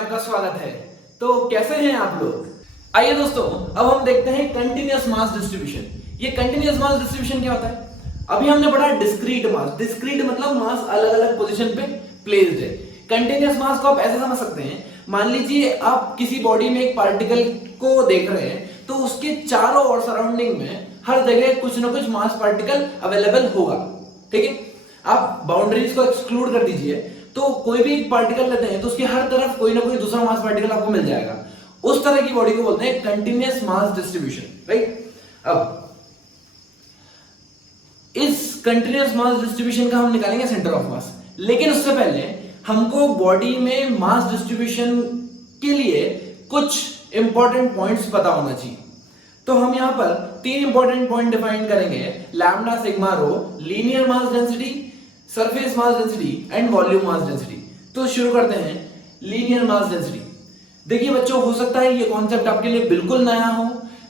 आपका स्वागत है। तो कैसे हैं आप लोग? आइए दोस्तों, अब हम देखते हैं कंटिन्यूअस मास डिस्ट्रीब्यूशन। ये कंटिन्यूअस मास डिस्ट्रीब्यूशन क्या होता है? अभी हमने पढ़ा डिस्क्रीट मास। डिस्क्रीट मतलब मास अलग अलग पोजीशन पे प्लेस्ड है। कंटिन्यूअस मास को आप ऐसे समझ सकते हैं, मान लीजिए आप किसी बॉडी में एक पार्टिकल को देख रहे हैं, तो उसके चारों और सराउंडिंग में हर जगह कुछ ना कुछ मास पार्टिकल अवेलेबल होगा। ठीक है, आप बाउंड्रीज को एक्सक्लूड कर दीजिए, तो कोई भी पार्टिकल लेते हैं तो उसके हर तरफ कोई ना कोई दूसरा मास पार्टिकल आपको मिल जाएगा। उस तरह की बॉडी को बोलते हैं कंटिन्यूअस मास डिस्ट्रीब्यूशन, राइट? अब इस कंटिन्यूअस मास डिस्ट्रीब्यूशन का हम निकालेंगे सेंटर ऑफ मास, लेकिन उससे पहले हमको बॉडी में मास डिस्ट्रीब्यूशन के लिए कुछ इंपॉर्टेंट पॉइंट्स पता होना चाहिए। तो हम यहां पर तीन इंपॉर्टेंट पॉइंट डिफाइन करेंगे: lambda, sigma, rho, linear mass density, surface mass density and volume mass density. तो शुरू करते हैं लीनियर मास डेंसिटी। देखिए बच्चों, हो सकता है ये कॉन्सेप्ट आपके लिए बिल्कुल नया हो,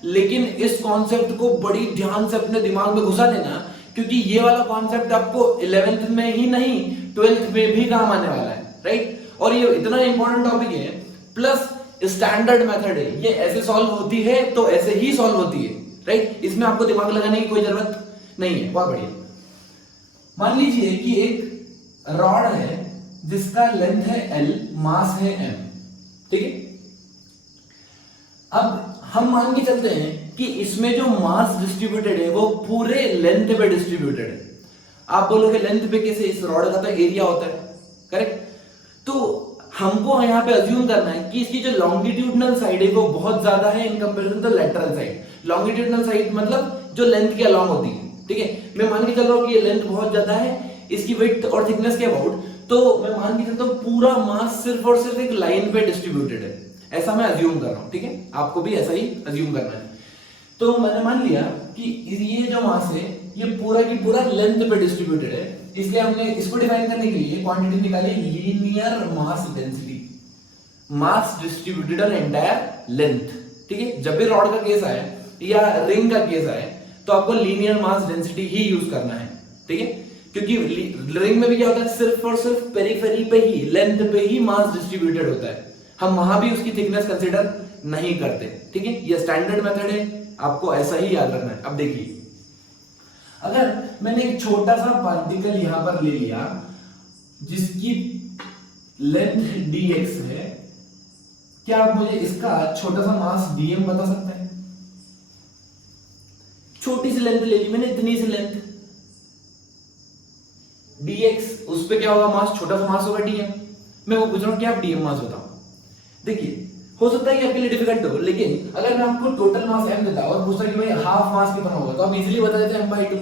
लेकिन इस कॉन्सेप्ट को बड़ी ध्यान से अपने दिमाग में घुसा लेना, क्योंकि ये वाला कॉन्सेप्ट आपको 11th में ही नहीं 12th में भी काम आने वाला है, राइट? और ये इतना इंपॉर्टेंट टॉपिक है, प्लस स्टैंडर्ड मेथड है। ये ऐसे सॉल्व होती है तो ऐसे ही सॉल्व होती है, राइट? इसमें आपको दिमाग लगाने की कोई जरूरत नहीं है। बहुत बढ़िया। मान लीजिए कि एक रॉड है जिसका लेंथ है L, मास है M, ठीक है? अब हम मान के चलते हैं कि इसमें जो मास डिस्ट्रीब्यूटेड है वो पूरे लेंथ पे डिस्ट्रीब्यूटेड है। आप बोलोगे लेंथ पे कैसे? इस रॉड का तो एरिया होता है, करेक्ट? तो हमको यहाँ पे अज्यूम करना है कि इसकी जो लॉन्गिट्यूडनल साइड है वो बहुत ज्यादा है in comparison to lateral side. Longitudinal side मतलब जो लेंथ के अलोंग होती है, ठीक है? मैं मान के चल रहा हूं कि ये लेंथ बहुत ज्यादा है, इसकी विड्थ और थिकनेस के अबाउट, तो मैं मान के चलता हूं पूरा मास सिर्फ और सिर्फ एक लाइन पे डिस्ट्रीब्यूटेड है। ऐसा मैं अज्यूम कर रहा हूं, ठीक है? आपको भी ऐसा ही अज्यूम करना है। तो मैंने मान लिया कि ये जो मास है ये पूरा की पूरा लेंथ पे डिस्ट्रीब्यूटेड है, इसलिए हमने इसको डिफाइन करने के लिए क्वांटिटी निकाली linear mass density. Mass distributed on entire length, ठीक है? जब भी रॉड का केस आए या रिंग का केस आए तो आपको लीनियर मास डेंसिटी ही यूज करना है, ठीक है? क्योंकि रिंग में भी क्या होता है, सिर्फ और सिर्फ पेरिफेरी पे ही, लेंथ पे ही मास डिस्ट्रीब्यूटेड होता है। हम वहां भी उसकी थिकनेस कंसीडर नहीं करते, ठीक है? ये स्टैंडर्ड मेथड है, आपको ऐसा ही याद रखना है। अब देखिए, अगर मैंने एक छोटा सा पार्टिकल यहां पर ले लिया जिसकी लेंथ dx है, क्या आप मुझे इसका छोटा सा मास dm बता सकते हैं? छोटी सी लेंथ ले ली मैंने, इतनी सी लेंथ dx, उस पे क्या होगा? मास, छोटा सा मास होगा dm। मैं वो पूछ रहा हूं कि आप dm मास बताओ। देखिए, हो सकता है कि आपके लिए डिफिकल्ट हो, लेकिन अगर मैं आपको टोटल मास m देता और पूछता कि भाई हाफ मास कितना होगा, तो आप इजीली बता देते हैं m/2,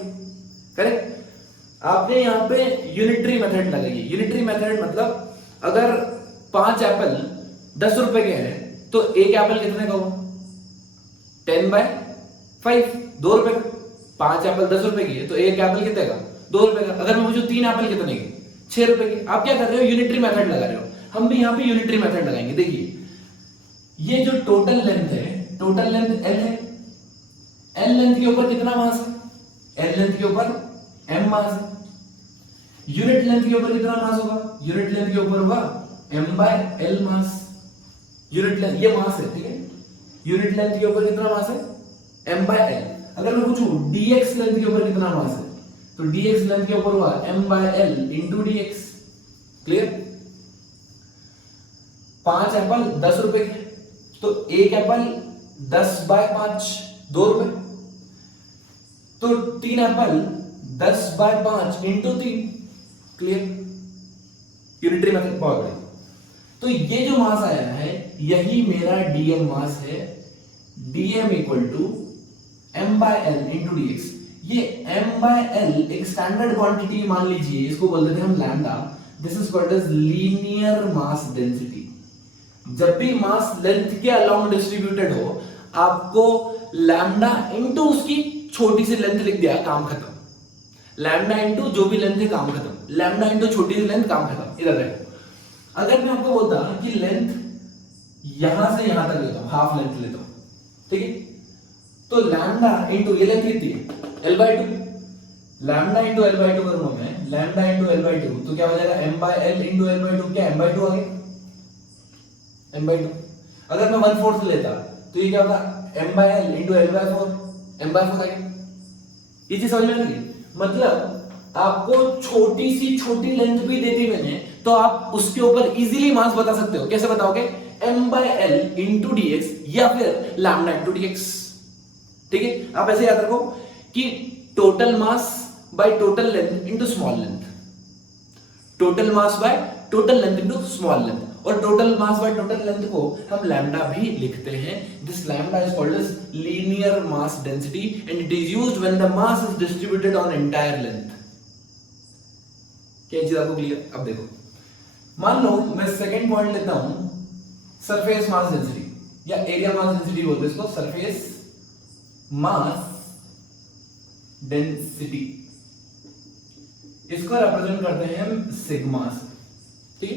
करेक्ट? आपने यहाँ पे यूनिटरी मेथड लगाई। यूनिटरी मेथड मतलब अगर 5 एप्पल 10 रुपए के हैं तो एक एप्पल कितने का होगा? 10/5, 2 रुपए का। 5 एप्पल 10 रुपए की है तो एक एप्पल कितने का? 2 रुपए का। अगर मैं पूछूं 3 एप्पल कितने के? 6 रुपए के। आप क्या कर रहे हो? यूनिटरी मेथड लगा रहे हो। हम भी यहाँ पे यूनिटरी मेथड लगाएंगे। देखिए, ये जो टोटल लेंथ है, टोटल लेंथ L है। L लेंथ के ऊपर कितना मास है? L लेंथ के ऊपर m मास है। यूनिट लेंथ के ऊपर कितना मास होगा? यूनिट लेंथ के ऊपर होगा m/l मास। यूनिट लेंथ ये मास है, ठीक है? यूनिट लेंथ के ऊपर कितना मास है? m/l। अगर मैं पूछूं dx लेंथ के ऊपर कितना मास है, तो dx लेंथ के ऊपर हुआ m/l into dx। Clear? 5 Apple 10 रुपए के, तो एक एप्पल 10/5, 2 रुपए। तो 3 Apple 10/5 into 3। Clear? Unitary method बहुत बढ़िया। तो ये जो मास आया है यही मेरा dm मास है। dm equal to m/l into dx। ये m/l एक स्टैंडर्ड क्वांटिटी मान लीजिए, इसको बोल देते हैं हम lambda. This is called as linear mass density. जब भी मास लेंथ के अलोंग डिस्ट्रीब्यूटेड हो, आपको लैम्डा इंटू उसकी छोटी सी लेंथ लिख दिया, काम खत्म। लैम्डा इंटू जो भी लेंथ है, काम खत्म। लैम्डा इंटू छोटी सी लेंथ, काम खत्म। इधर देखो, अगर मैं आपको बोलता कि लेंथ यहां से यहां तक लेता हूं, हाफ लेंथ लेता हूं, ठीक है? तो लैम्डा इंटू ये लेंथ कितनी है? L/2। लैम्डा इंटू L/2 करूंगा मैं, लैम्डा इंटू L/2, तो क्या हो जाएगा? m/l into L/2। क्या m/2 आ गया? m/2। अगर मैं 1/4 लेता तो ये क्या होगा m/l इंटू l/4, m/4 आ गया। ये चीज समझ में आ गई? मतलब आपको छोटी सी छोटी लेंथ भी देती मैंने तो आप उसके ऊपर इजीली मास बता सकते हो। कैसे बताओगे? m/l इंटू dx या फिर लैम्डा इंटू dx। ठीक है, आप ऐसे याद रखो कि total mass by total length into small length, total mass by total length into small length, और total mass by total length को हम लैम्डा भी लिखते हैं। This lambda is called as linear mass density and it is used when the mass is distributed on entire length. क्या चीज आपको clear? अब देखो, मान लो मैं सेकंड पॉइंट लेता हूं सरफेस मास डेंसिटी या एरिया मास डेंसिटी बोलते हैं इसको, सरफेस मास डेंसिटी। इसको रिप्रेजेंट करते हैं हम सिग्मा से। ठीक है,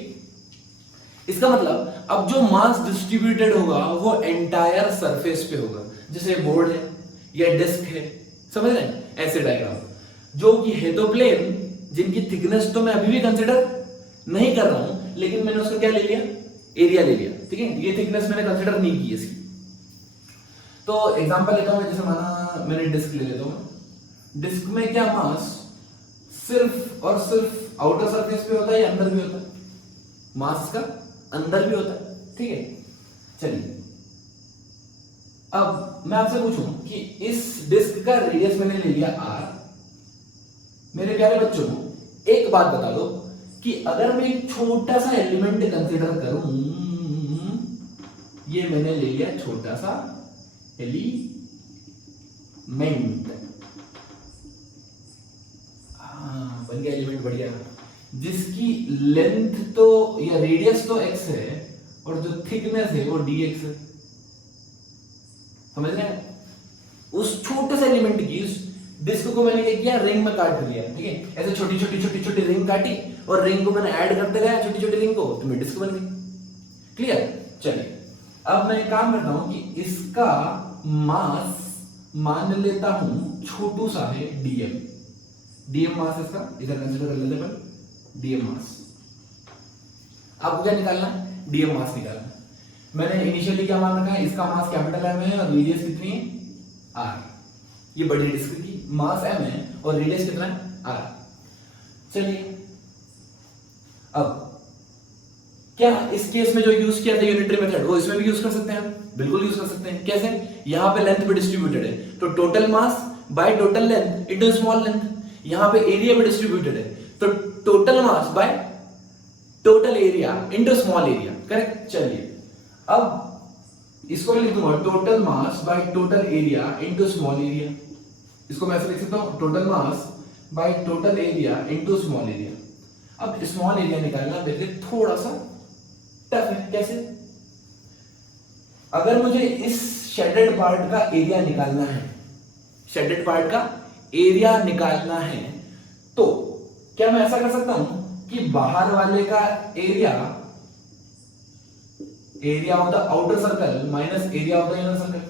इसका मतलब अब जो मास डिस्ट्रीब्यूटेड होगा वो एंटायर सरफेस पे होगा, जैसे बोर्ड है या डिस्क है, समझ रहे हैं? ऐसे डायग्राम जो कि है तो प्लेन, जिनकी थिकनेस तो मैं अभी भी कंसीडर नहीं कर रहा हूं, लेकिन मैंने उसका क्या ले लिया? एरिया ले लिया। ठीक है, ये थिकनेस मैंने कंसीडर नहीं की इसकी। तो एग्जांपल लेता हूं, जैसे माना मैंने डिस्क ले लेता हूं। डिस्क में क्या मास सिर्फ और सिर्फ आउटर सरफेस पे होता है या अंदर भी होता है? मास का अंदर भी होता है। ठीक है, चलिए अब मैं आपसे पूछूं कि इस डिस्क का रेडियस मैंने ले लिया r। मेरे प्यारे बच्चों, एक बात बता दो कि अगर मैं एक छोटा सा एलिमेंट कंसीडर करूं, ये मैंने ले लिया छोटा सा एलिमेंट, बन गया एलिमेंट, बढ़िया, जिसकी लेंथ तो या रेडियस तो x है और जो थिकनेस है वो dx है। समझ रहे हैं? उस छोटे से एलिमेंट की उस डिस्क को मैंने क्या किया? रिंग में काट दिया। ठीक है, ऐसे छोटी छोटी छोटी छोटी रिंग काटी और रिंग को मैंने ऐड करते गया छोटी छोटी रिंग को, तो मेरी डिस्क बन गई। क्लियर? चलिए अब मैं काम करता हूं कि इसका मास मान लेता हूं छोटू सा है dm। dm मास इसका इधर कंसीडर कर लेते हैं, dm मास। आपको क्या निकालना है? dm मास निकालना है। मैंने इनिशियली क्या मान रखा है? इसका मास कैपिटल M है और रेडियस कितनी है? r। ये बड़ी डिस्क की मास m है और रेडियस कितना है? r। चलिए अब क्या इस केस में जो यूज किया था यूनिटरी मेथड, वो इसमें भी यूज कर सकते हैं? बिल्कुल यूज कर सकते हैं। कैसे? यहां पे लेंथ पे डिस्ट्रीब्यूटेड है तो total mass by total length into small length. यहां पे एरिया पे डिस्ट्रीब्यूटेड है तो total mass by total area into small area. Correct? चलिए अब इसको मैं लिख दूंगा total mass by total area into small area. इसको मैं ऐसे लिख सकता हूं total mass by total area into small area. अब स्मॉल एरिया निकालना मेरे लिए थोड़ा सा टफ है। कैसे? अगर मुझे इस शेडेड पार्ट का एरिया निकालना है, शेडेड पार्ट का एरिया निकालना है, तो क्या मैं ऐसा कर सकता हूं कि बाहर वाले का area of the outer circle minus area of the inner circle,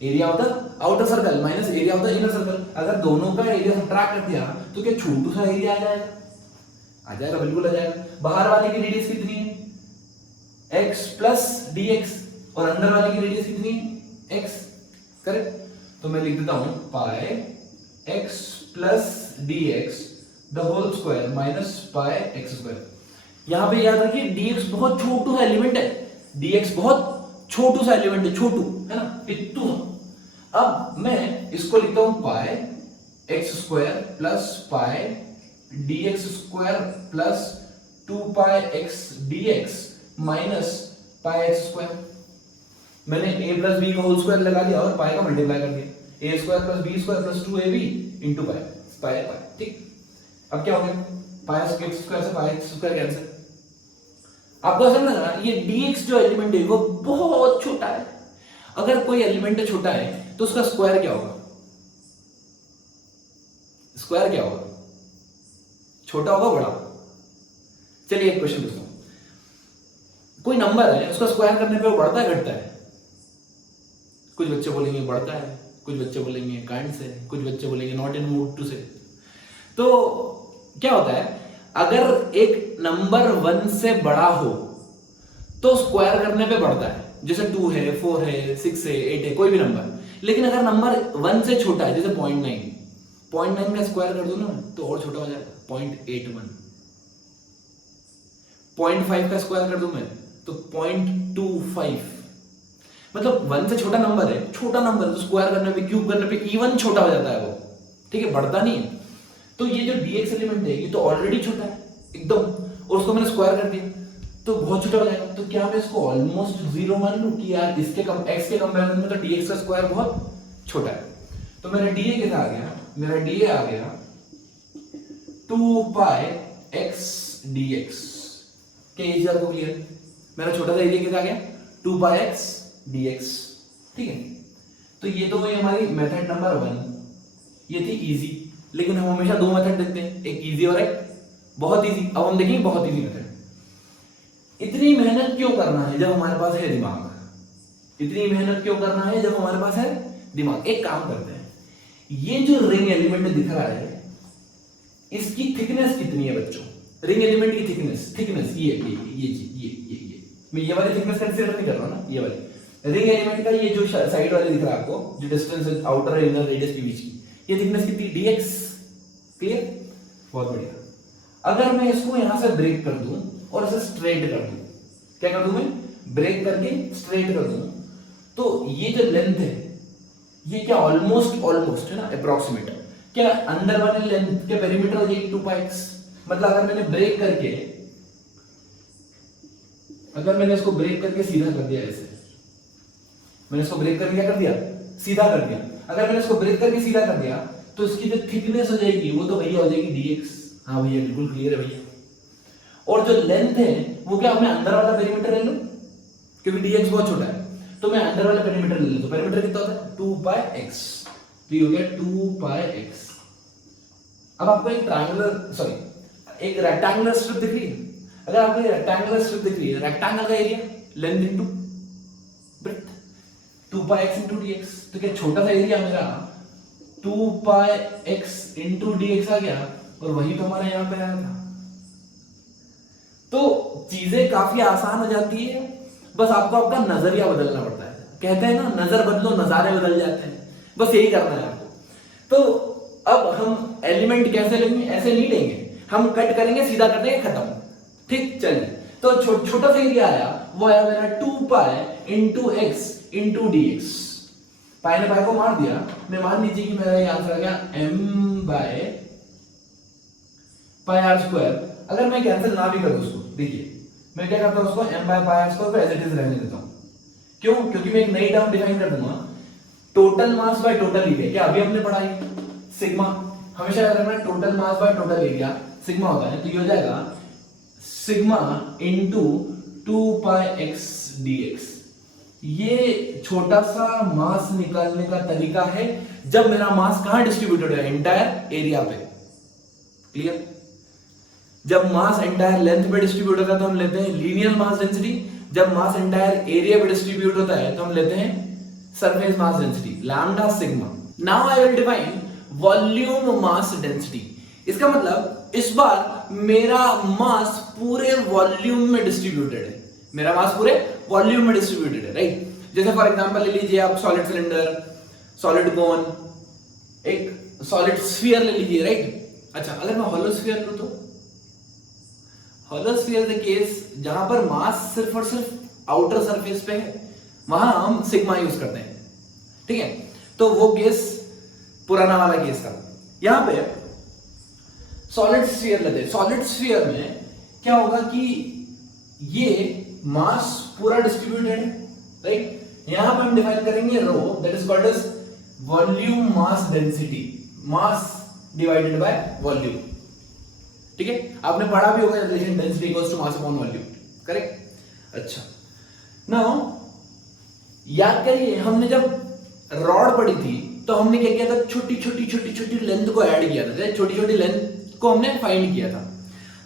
area of the outer circle minus area of the inner circle. अगर दोनों का एरिया सब्ट्रैक्ट कर दिया तो क्या छोटू सा एरिया आ जाएगा? आ जाएगा, बिल्कुल आ जाएगा। बाहर वाले की रेडियस कितनी है? x प्लस dx और अंदर वाले की रेडियस कितनी है? x। करेक्ट? तो मैं लिख देता हूं pi x plus dx the whole square minus pi x square. यहां पे याद रखिए dx बहुत छोटू सा एलिमेंट है, dx बहुत छोटू सा एलिमेंट है, छोटू है ना, इतू। अब मैं इसको लिखता हूं pi x square plus pi dx square plus 2 pi x dx minus pi x square. मैंने a प्लस बी का होल स्क्वायर लगा दिया और पाई का मल्टीप्लाई कर दिया, a square plus b square plus 2ab into pi, pi pi. ठीक, अब क्या हो गया? पाई x स्क्वायर से पाई x स्क्वायर कैंसिल। आपको ऐसा लग रहा है ये dx जो एलिमेंट है वो बहुत छोटा है। अगर कोई एलिमेंट छोटा है तो उसका स्क्वायर क्या होगा? स्क्वायर क्या होगा? छोटा होगा बड़ा? चलिए एक क्वेश्चन पूछता हूं। कोई नंबर है, उसका स्क्वायर करने पे वो बढ़ता है घटता है? कुछ बच्चे बोलेंगे बढ़ता है, कुछ बच्चे बोलेंगे काइंड से, कुछ बच्चे बोलेंगे नॉट इन मूड टू से। तो क्या होता है, अगर एक नंबर 1 से बड़ा हो तो स्क्वायर करने पे बढ़ता है, जैसे 2 है, 4 है, 6 है, 8 है, कोई भी नंबर। लेकिन अगर नंबर 1 से छोटा है, जैसे 0.9 का स्क्वायर कर दो ना तो और छोटा हो जाएगा, 0.81। 0.5 का स्क्वायर कर दूं मैं तो 0.25। मतलब 1 से छोटा नंबर है, छोटा नंबर तो स्क्वायर करने पे, क्यूब करने पे इवन छोटा हो जाता है वो, ठीक है, बढ़ता नहीं है। तो ये जो dx एलिमेंट है ये तो ऑलरेडी छोटा है एकदम, और उसको मैंने स्क्वायर कर दिया तो बहुत छोटा हो जाएगा। तो क्या मैं इसको ऑलमोस्ट जीरो मान लूं कि यार इसके x के कंपैरिजन में तो dx का स्क्वायर बहुत छोटा है। तो मेरा dA कितना आ गया, मेरा dA आ गया 2 पाई x dx के एरिया को क्लियर। मेरा छोटा सा एरिया कितना आ गया 2 पाई x dx, ठीक है। तो ये तो वही हमारी मेथड नंबर 1, ये थी इजी। लेकिन हम हमेशा दो मेथड देखते हैं, एक इजी और एक बहुत इजी। अब हम देखेंगे बहुत इजी मेथड। इतनी मेहनत क्यों करना है जब हमारे पास है दिमाग? इतनी मेहनत क्यों करना है जब हमारे पास है दिमाग? एक काम करते हैं, ये जो रिंग एलिमेंट दिख रहा है इसकी थिकनेस कितनी है बच्चों? रिंग एलिमेंट की थिकनेस ये मैं ये वाली थिकनेस कंसीडर नहीं कर रहा ना, ये वाली रिंग एलिमेंट का ये जो साइड वाले दिख रहा है आपको, जो डिस्टेंस आउटर इनर रेडियस के बीच की, ये थिकनेस कितनी? dx। क्लियर? बहुत बढ़िया। अगर मैं इसको यहां से ब्रेक कर दूं और इसे स्ट्रेट कर दूं, क्या कर दूं मैं? ब्रेक करके स्ट्रेट कर दूं, तो ये जो लेंथ है ये क्या ऑलमोस्ट है ना, अप्रोक्सीमेट, क्या अंदर वाली लेंथ के पेरीमीटर हो जाएगी 2 पाई x। मतलब अगर मैंने ब्रेक करके, अगर मैंने इसको ब्रेक करके सीधा कर दिया, ऐसे मैंने इसको ब्रेक करके क्या कर दिया? सीधा कर दिया। अगर मैंने इसको ब्रेक करके सीधा कर दिया तो इसकी जो थिकनेस हो जाएगी वो तो भैया हो जाएगी dx। हाँ भैया बिल्कुल क्लियर है भैया। और जो लेंथ है वो क्या, मैं अंदर वाला पेरीमीटर ले लूं क्योंकि dx बहुत छोटा है, तो मैं अंदर वाला पेरीमीटर ले लूं। तो पेरीमीटर कितना होता है? 2 पाई x। तो ये हो गया 2 पाई x। अब आपको एक एक रेक्टेंगुलर स्ट्रिप दिख रही है। अगर आपको ये रेक्टेंगुलर स्ट्रिप दिख रही है, रेक्टेंगल का area length into breadth, 2 pi x into dx। तो क्या छोटा सा एरिया मेरा 2 पाई x इनटू dx आ गया, और वही तो हमारा यहां पे आया था। तो चीजें काफी आसान हो जाती है, बस आपको आपका नजरिया बदलना पड़ता है। कहते हैं ना, नजर बदलो नजारे बदल जाते हैं, बस यही करना है आपको। तो अब हम एलिमेंट कैसे लेंगे? ऐसे नहीं लेंगे, हम कट करेंगे, सीधा कर देंगे, खत्म। ठीक, चलिए। तो छोटा सा एरिया आया, वो आया मेरा 2 pi into x into dx। पाई ने पाई को मार दिया, मैं मान लीजिए कि मेरा ये आंसर आ गया m by pi r square. अगर मैं कैंसिल ना भी करूं उसको, देखिए मैं क्या करता हूं, उसको m by pi r square को एज इट इज रहने देता हूं। क्यों? क्योंकि मैं एक नई टर्म डिफाइन कर दूंगा, total mass by total area. क्या अभी हमने पढ़ा है सिग्मा, हमेशा याद रखना total mass by total area sigma होता है। तो ये हो जाएगा sigma into 2 pi x dx। ये छोटा सा मास निकालने का तरीका है जब मेरा मास कहां डिस्ट्रीब्यूटेड है? एंटायर एरिया पे। क्लियर? जब मास एंटायर लेंथ पे डिस्ट्रीब्यूट होता है तो हम लेते हैं लीनियर मास डेंसिटी। जब मास एंटायर एरिया पे डिस्ट्रीब्यूट होता है तो हम लेते हैं surface mass density, lambda sigma. Now I will define volume mass density. इसका मतलब इस बार मेरा मास पूरे वॉल्यूम में डिस्ट्रीब्यूटेड है, मेरा मास पूरे वॉल्यूम में डिस्ट्रीब्यूटेड है, राइट। जैसे फॉर एग्जांपल ले लीजिए आप सॉलिड सिलेंडर, सॉलिड कोन, एक सॉलिड स्फीयर ले लीजिए, राइट। अच्छा, अगर मैं हॉलो स्फीयर लूं तो हॉलो स्फीयर द केस जहां पर मास सिर्फ और सिर्फ आउटर सरफेस पे है, वहां हम सिग्मा यूज करते हैं, ठीक है। तो वो केस पुराना वाला केस था। यहां पे सॉलिड स्फीयर लेते हैं। सॉलिड स्फीयर में क्या होगा कि ये मास पूरा डिस्ट्रीब्यूटेड है, राइट। यहां पे हम डिफाइन करेंगे rho, that is called as volume mass density, mass divided by volume, ठीक है। आपने पढ़ा भी होगा relation density equals to mass upon volume, correct. अच्छा, नाउ याद करिए हमने जब रॉड पढ़ी थी तो हमने क्या किया था? छोटी छोटी लेंथ को ऐड किया था, छोटी छोटी लेंथ को हमने फाइंड किया था।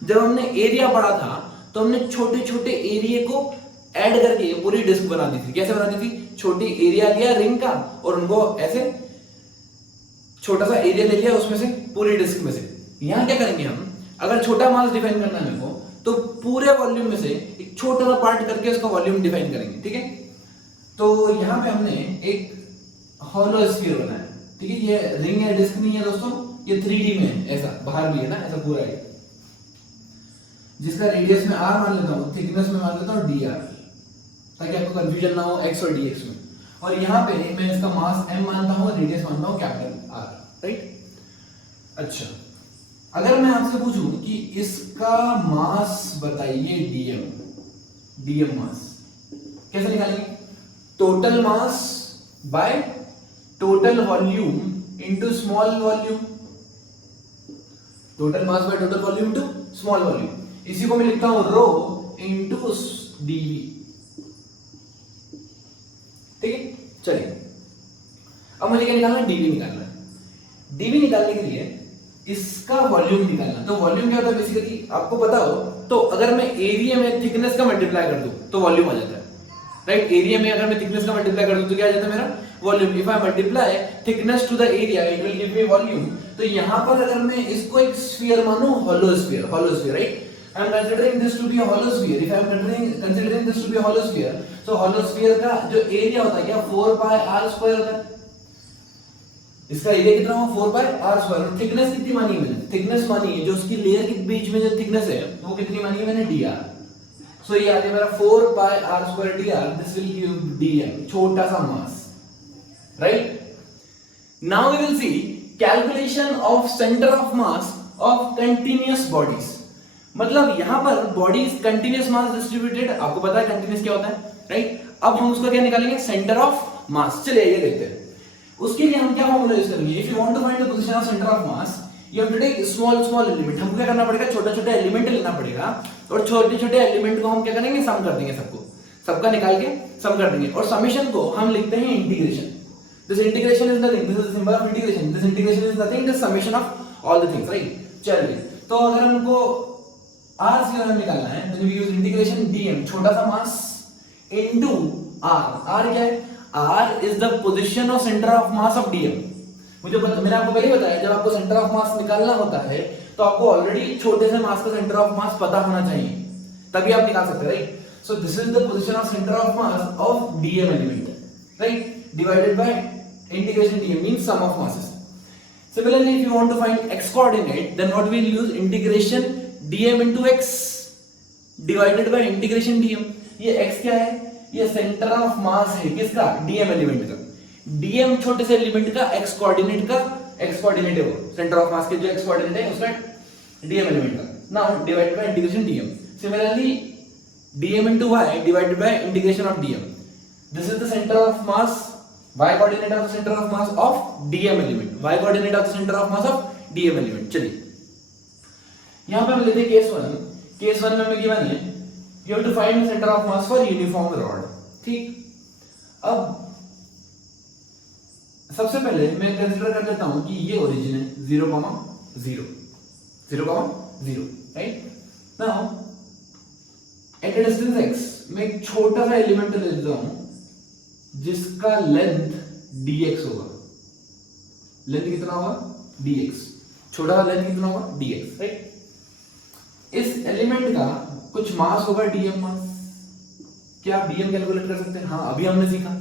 जब हमने एरिया पढ़ा था तो हमने छोटे छोटे एरिया को ऐड करके पूरी डिस्क बना दी थी। कैसे बना दी थी? छोटी एरिया लिया रिंग का और उनको ऐसे छोटा सा एरिया ले लिया उसमें से, पूरी डिस्क में से। यहां क्या करेंगे हम? अगर छोटा मास डिफाइन करना है मेरे को तो पूरे वॉल्यूम में से एक छोटा सा पार्ट करके उसका वॉल्यूम डिफाइन करेंगे, ठीक है। तो यहाँ पे हमने एक हॉलो स्फीयर बनाया, ठीक है। ये रिंग है, डिस्क नहीं है दोस्तों, ये 3D में है, ऐसा बाहर भी है ना, ऐसा पूरा है, जिसका रेडियस में r मान लेता हूँ, थिकनेस में मान लेता हूँ dr, ताकि आपको कंफ्यूजन ना हो x और dx में। और यहाँ पे मैं इसका मास m मानता हूँ, रेडियस मानता हूँ कैपिटल R, राइट। अच्छा, अगर मैं आपसे पूछूं कि इसका मास बताइए dm मास कैसे निकालेंगे? Total mass by total volume into small volume, total mass by total volume into small volume. इसी को मैं लिखता हूं रो इनटू dv, ठीक है। चलिए, अब मुझे क्या निकालना है? dv निकालना है। dv निकालने के लिए इसका वॉल्यूम निकालना। तो वॉल्यूम क्या होता है बेसिकली, आपको पता हो तो अगर मैं एरिया में थिकनेस का मल्टीप्लाई कर दूं तो वॉल्यूम आ जाता है, राइट। एरिया में अगर मैं थिकनेस का मल्टीप्लाई कर दूं तो क्या आ जाता है मेरा? Volume. If I multiply thickness to the area it will give me volume. तो यहां पर अगर मैं इसको एक स्फीयर मानूं, hollow sphere, right. I am considering this to be a hollow sphere. If I am considering this to be a hollow sphere, so hollow sphere का जो एरिया होता है क्या 4 pi r स्क्वायर होता है। इसका एरिया कितना हुआ? 4 pi r स्क्वायर। और थिकनेस कितनी मानी है मैंने? थिकनेस मानी है जो उसकी लेयर के बीच में जो थिकनेस है वो कितनी मानी है मैंने? dr। सो ये आ गया मेरा 4 pi r square dr। This will give dm, छोटा सा mass, right. Now we will see calculation of centre of mass of continuous bodies. मतलब यहां पर बॉडीज कंटीन्यूअस मास डिस्ट्रीब्यूटेड, आपको पता है कंटीन्यूअस क्या होता है, राइट। अब हम उसको क्या निकालेंगे? Centre of mass. चलिए ये देखते हैं। उसके लिए हम क्या फॉर्मूला यूज करेंगे? If you want to find the position of centre of mass you have to take small element. हमको क्या करना पड़ेगा? छोटा एलिमेंट लेना पड़ेगा और छोटे एलिमेंट को हम क्या करेंगे? सम कर देंगे, सबका निकाल के सम कर देंगे। और समेशन को हम लिखते हैं integration. This integration is nothing, this is the symbol of integration. This integration is nothing, this summation of all the things, right. चलिए, तो अगर हमको r स्क्वायर निकालना है then we use integration dm, छोटा सा मास इनटू r। r क्या है? r is the position of centre of mass of dm। मुझे मैंने आपको पहले बताया जब आपको सेंटर ऑफ मास निकालना होता है तो आपको ऑलरेडी छोटे से मास का सेंटर ऑफ मास पता होना चाहिए, तभी आप निकाल सकते हैं, right. So this is the position of centre of mass of dm element, right, divided by integration dm means sum of masses. Similarly, if you want to find x coordinate, then what we'll use? Integration dm into x divided by integration dm। ये x क्या है? ये centre of मास है किसका? dm element का। dm छोटे से element का x कोऑर्डिनेट है वो, सेंटर ऑफ मास के जो x कोऑर्डिनेट है उसका dm एलिमेंट का। Now divided by integration dm। Similarly dm into y divided by integration of dm। This is the center of mass, y coordinate of the center of mass of dm element, y coordinate of the center of mass of dm element। चलिए यहां पे हम लेते हैं case 1 में हमें given है you have to find the center of mass for uniform rod, ठीक। अब सबसे पहले मैं कंसीडर कर लेता हूं कि ये ओरिजिन है 0,0, right. Now at a distance x मैं एक छोटा सा एलिमेंट ले लेता हूं जिसका लेंथ dx होगा। लेंथ कितना होगा? dx। छोटा सा लेंथ कितना होगा? dx, right. इस एलिमेंट का कुछ मास होगा dm मास। क्या आप dm कैलकुलेट कर सकते हैं? हाँ, अभी हमने सीखा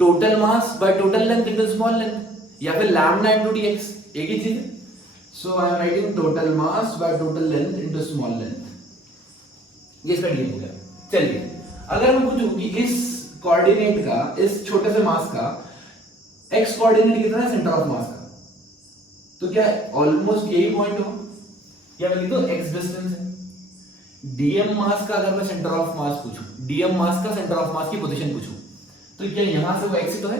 total mass by total length into small length या फिर लैम्डा इनटू dx, एक ही चीज है। So I am writing total mass by total length into small length. ये इसका dm हो गया। चलिए, अगर मैं पूछूं कि इस कोऑर्डिनेट का, इस छोटे से मास का x कोऑर्डिनेट कितना है सेंटर ऑफ मास का, तो क्या ऑलमोस्ट यही पॉइंट हो, या मैं लिख दूं x डिस्टेंस है। dm मास का अगर मैं सेंटर ऑफ मास पूछूं, dm मास का सेंटर ऑफ मास की पोजीशन पूछूं, तो क्या यहां से वो x ही तो है,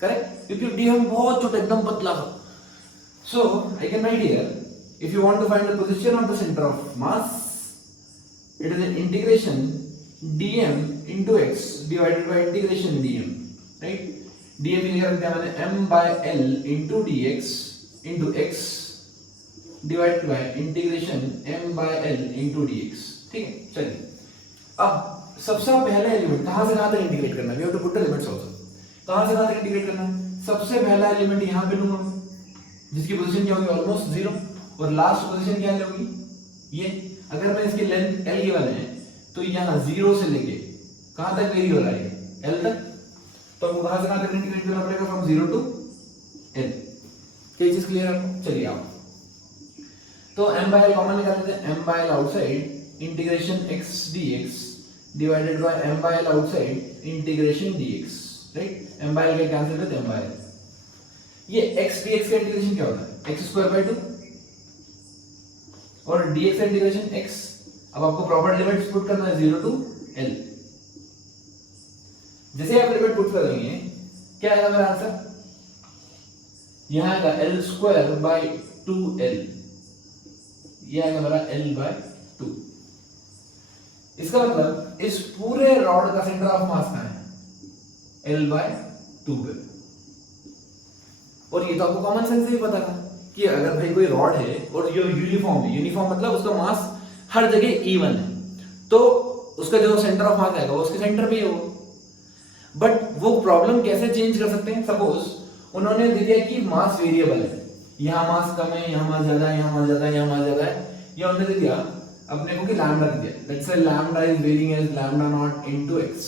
करेक्ट, क्योंकि dm बहुत छोटा एकदम पतला सा। So I can write here if you want to find the position of the centre of mass it is an integration dm into x divided by integration dm, right। dm लिखा रखते हैं मैंने m by l into dx into x divided by integration m by l into dx, ठीक है। चलिए, अब सबसे पहला एलिमेंट कहां से कहां तक इंटीग्रेट करना है? We have to put the limits also. कहां से कहां तक इंटीग्रेट करना है? सबसे पहला एलिमेंट यहां पे लूंगा जिसकी पोजीशन क्या होगी? ऑलमोस्ट 0। और लास्ट पोजीशन क्या होगी? ये। अगर मैं इसकी लेंथ L गिवन है तो यहाँ 0 से लेके कहां तक वेरी हो रहा है L तक, तो हमको कहां से कहां तक इंटीग्रेट करना पड़ेगा फ्रॉम 0 टू L। क्या चीज क्लियर है आपको? चलिए आओ, तो m by L कॉमन निकाल लेते हैं, m by L outside integration x dx divided by m by L outside integration dx, right? m by L के कैंसिल करते हैं m by L, ये x dx का इंटीग्रेशन क्या होता है x स्क्वायर बाय 2 और dx का इंटीग्रेशन x। अब आपको प्रॉपर लिमिट्स पुट करना है 0 टू L। जैसे आप लिमिट पुट करेंगे क्या आएगा मेरा आंसर, यहां आएगा L स्क्वायर बाय 2L, ये आएगा मेरा L बाय 2। इसका मतलब इस पूरे रॉड का सेंटर ऑफ मास कहां है L बाय 2 पे। और ये तो आपको कॉमन सेंस से ही पता था कि अगर भाई कोई रॉड है और जो यूनिफॉर्म है, यूनिफॉर्म मतलब उसका मास हर जगह इवन है, तो उसका जो सेंटर ऑफ मास आएगा वो उसके सेंटर पे ही होगा। बट वो प्रॉब्लम कैसे चेंज कर सकते हैं, सपोज उन्होंने दे दिया कि मास वेरिएबल है, यहाँ मास कम है, यहाँ मास ज्यादा है, यहाँ मास ज्यादा है, यहाँ मास ज्यादा है, या उन्होंने दे दिया अपने को कि लैम्डा दे दिया, let's say lambda is varying as lambda naught into x,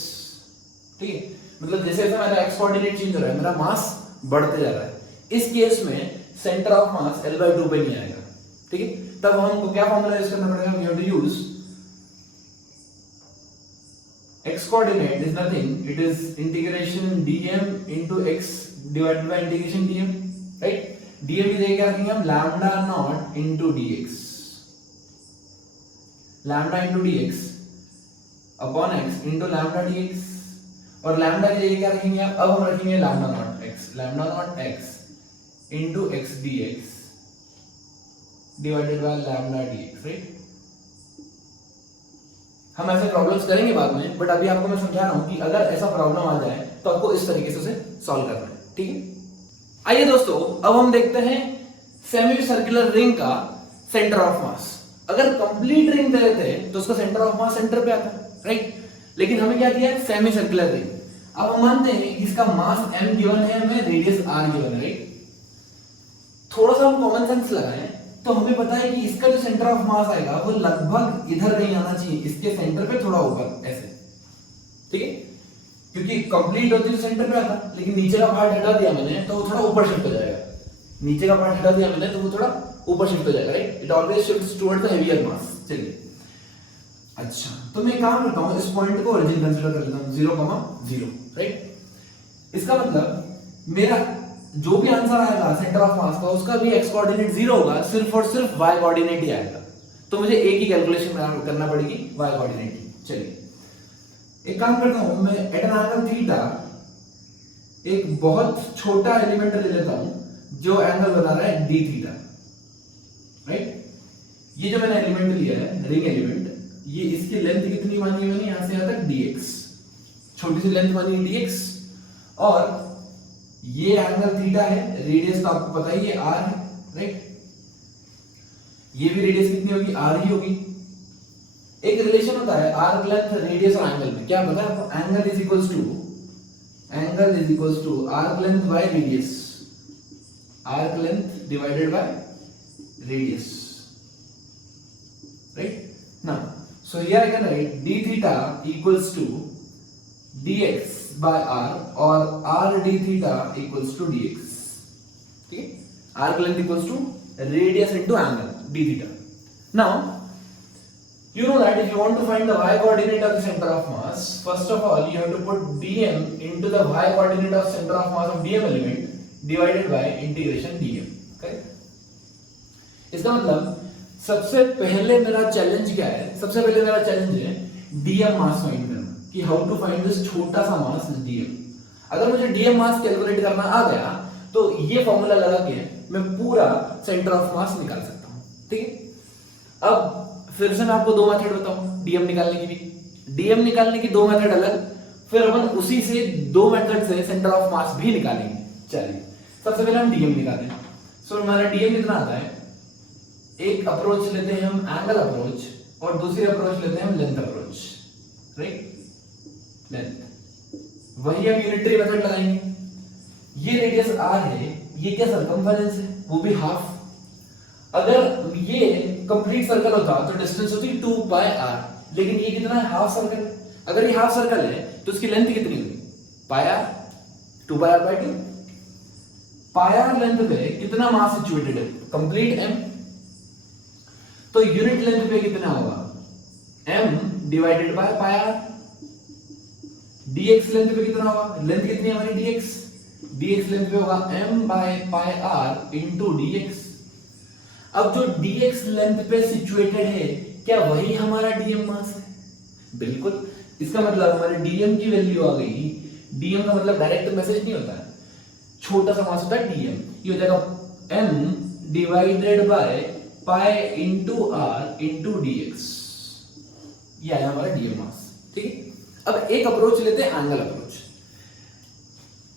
ठीक है? मतलब जैसे जैसे मेरा x कोऑर्डिनेट चेंज हो रहा है मेरा मास बढ़ते जा रहा है। इस केस में सेंटर ऑफ मास L/2 पे नहीं आएगा, ठीक है? तब हमको क्या फॉर्मूला यूज करना पड़ेगा, we have to use x coordinate is nothing, it is integration dm into x divided by integration dm, right? dm की जगह क्या रखेंगे हम, lambda naught into dx, lambda into dx upon x into lambda dx, और lambda की जगह क्या रखेंगे आप, अब हम रखेंगे lambda naught x into x dx divided by lambda dx, right? हम ऐसे प्रॉब्लम्स करेंगे बाद में, बट अभी आपको मैं समझा रहा हूं कि अगर ऐसा प्रॉब्लम आ जाए तो आपको इस तरीके से उसे सॉल्व करना है, ठीक है? आइए दोस्तों, अब हम देखते हैं सेमी सर्कुलर रिंग का सेंटर ऑफ मास। अगर कंप्लीट रिंग दे देते हैं तो उसका सेंटर ऑफ मास सेंटर पे आता है, राइट? लेकिन हमें क्या दिया है, सेमी सर्कुलर रिंग। अब हम मानते हैं कि इसका मास m गिवन है, हमें रेडियस r गिवन है, राइट? थोड़ा सा हम कॉमन सेंस लगाएं तो हमें पता है कि इसका जो सेंटर ऑफ मास आएगा वो लगभग इधर नहीं आना चाहिए, इसके सेंटर पे थोड़ा ऊपर ऐसे, ठीक है? क्योंकि कंप्लीट होती तो सेंटर पे आता, लेकिन नीचे का पार्ट हटा दिया मैंने तो वो थोड़ा ऊपर शिफ्ट हो जाएगा। नीचे का पार्ट हटा दिया मैंने तो वो थोड़ा ऊपर शिफ्ट हो जाएगा, right? It always shifts towards the heavier mass. चलिए, अच्छा, तो मैं काम करता हूं, इस पॉइंट को ओरिजिन कंसीडर कर लेता हूं 0,0, राइट? इसका मतलब मेरा जो भी आंसर आएगा सेंटर ऑफ मास का, उसका भी x कोऑर्डिनेट 0 होगा, सिर्फ और सिर्फ y कोऑर्डिनेट ही आएगा। तो मुझे एक ही कैलकुलेशन करना पड़ेगी y कोऑर्डिनेट की। चलिए एक काम करता हूं, मैं एट एन एंगल थीटा एक बहुत छोटा एलिमेंट ले लेता हूं जो एंगल बना रहा है d थीटा, राइट? ये जो मैंने एलिमेंट लिया है, रिंग एलिमेंट, ये इसकी लेंथ कितनी मानी है मैंने, यहां से यहां तक dx, छोटी सी लेंथ मानी dx, और ये एंगल थीटा है, रेडियस तो आपको पता ही है r है, राइट? ये भी रेडियस कितनी होगी, r ही होगी। एक रिलेशन होता है आर्क लेंथ रेडियस और एंगल में, क्या पता है आपको, angle is equals to arc length by radius, arc length divided by radius, right? Now so here I can write d theta equals to dx by r, और r d theta equals to dx, ठीक है? arc length equals to radius into angle d theta. Now you know that if you want to find the y coordinate of the center of mass, first of all you have to put dm into the y coordinate of center of mass of dm element divided by integration dm, correct? इसका मतलब सबसे पहले मेरा challenge क्या है, सबसे पहले मेरा चैलेंज है dm मास फाइंड करना, कि हाउ टू फाइंड दिस छोटा सा मास dm। अगर मुझे dm मास कैलकुलेट करना आ गया तो ये फॉर्मूला लगा के मैं पूरा सेंटर ऑफ मास निकाल सकता हूं, ठीक है? अब फिर से मैं आपको दो मेथड बताऊं dm निकालने की भी। dm निकालने की दो मेथड अलग, फिर अपन उसी से दो मेथड से सेंटर ऑफ मास भी निकालेंगे। चलिए सबसे पहले हम dm निकालें। सो हमारा dm कितना आता है, एक अप्रोच लेते हैं हम एंगल अप्रोच, और दूसरी अप्रोच लेते हैं हम लेंथ अप्रोच, राइट? लेंथ, वही हम यूनिटरी मेथड लगाएंगे। ये रेडियस r है, ये क्या सरकमफेरेंस है, वो भी हाफ। अगर ये कंप्लीट सर्कल होता तो डिस्टेंस होती 2 पाई आर, लेकिन ये कितना है, हाफ सर्कल। अगर ये हाफ सर्कल है तो इसकी लेंथ कितनी होगी, pi r, 2 pi r by 2। Pi r length पे कितना मास सिचुएटेड है, कंप्लीट m, तो यूनिट लेंथ पे कितना होगा, m divided by pi r. dx length पे कितना होगा, लेंथ कितनी है हमारी dx लेंथ पे होगा m by pi r into dx। अब जो dx लेंथ पे सिचुएटेड है, क्या वही हमारा dm मास है, बिल्कुल। इसका मतलब हमारे dm की वैल्यू आ गई, dm का मतलब डायरेक्ट मैसेज नहीं होता है, छोटा सा मास होता है dm, ये हो जाएगा m divided by pi into r into dx, ये आया हमारा dm मास, ठीक है। अब एक अप्रोच लेते हैं, एंगल अप्रोच।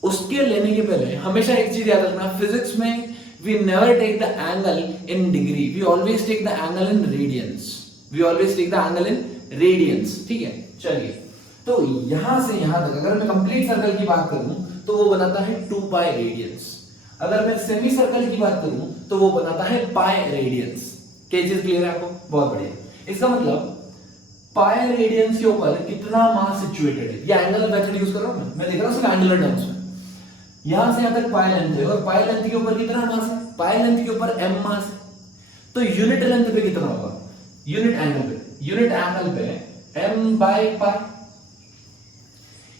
उसके लेने के पहले हमेशा एक चीज याद रखना, फिजिक्स में we never take the angle in degree, we always take the angle in radians, we always take the angle in radians, ठीक है। चलिए, तो यहां से यहां तक अगर मैं कंप्लीट सर्कल की बात करूं तो वो बनाता है 2 पाई रेडियंस, अगर मैं सेमी सर्कल की बात करूं तो वो बनाता है पाई रेडियंस। क्या चीज क्लियर है आपको, बहुत बढ़िया। इसका मतलब पाई रेडियंस के ऊपर कितना मास सिचुएटेड है, ये एंगल मेथड यूज कर रहा हूं मैं देख रहा हूं सिर्फ एंगुलर टर्म्स में। यहां से यहां तक पाई लेंथ है और पाई लेंथ के ऊपर कितना मास है, पाई लेंथ के ऊपर m मास है, तो यूनिट लेंथ पे कितना होगा, यूनिट एंगल पे m बाय पाई।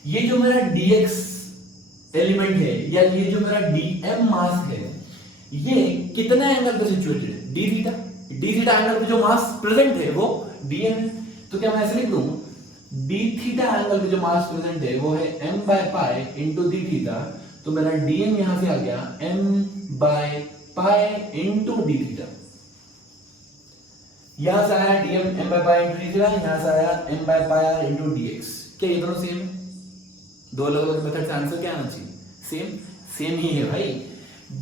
ये जो मेरा dx एलिमेंट है या ये जो मेरा dm मास है, ये कितना एंगल पे सिचुएटेड है, d थीटा एंगल पे जो मास प्रेजेंट है वो dm है। तो क्या मैं ऐसे लिख दूं, d थीटा एंगल पे जो मास प्रेजेंट है वो है m by pi into d theta, तो मेरा dm यहां से आ गया m by pi into d theta. यहां से आया dm m by pi into d theta, यहां से आया m by pi r into dx। क्या ये दोनों सेम है, दो अलग अलग मेथड से आंसर क्या आना चाहिए, सेम ही है भाई।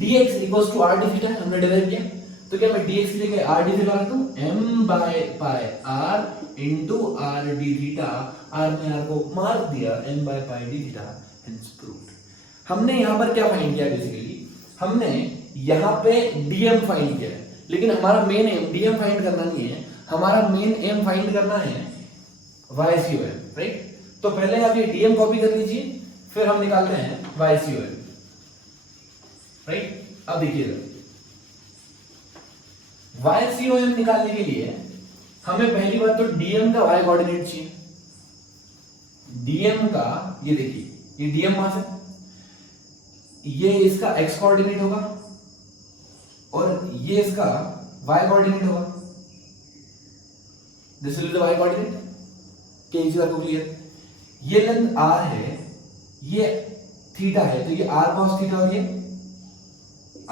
dx equals to r d theta हमने डिराइव किया, तो क्या मैं dx की जगह r d थीटा रख दूं, m by pi r into r d theta, r ने r को मार्क दिया m by pi d theta, hence proved. हमने यहां पर क्या फाइंड किया, बेसिकली हमने यहां पे dm फाइंड किया है, लेकिन हमारा मेन एम dm फाइंड करना नहीं है, हमारा मेन एम फाइंड करना है YCOM, राइट। तो पहले आप ये dm कॉपी कर लीजिए, फिर हम निकालते हैं YCOM, राइट। अब देखिएगा, YCOM निकालने के लिए हमें पहली बात तो dm का y कोऑर्डिनेट चाहिए। dm का ये देखिए, ये dm मास है, ये इसका x कोऑर्डिनेट होगा और ये इसका y कोऑर्डिनेट होगा, this will be the y coordinate. क्या इसी बात को क्लियर, ये लेंथ r है, ये थीटा है, तो ये r cos थीटा और ये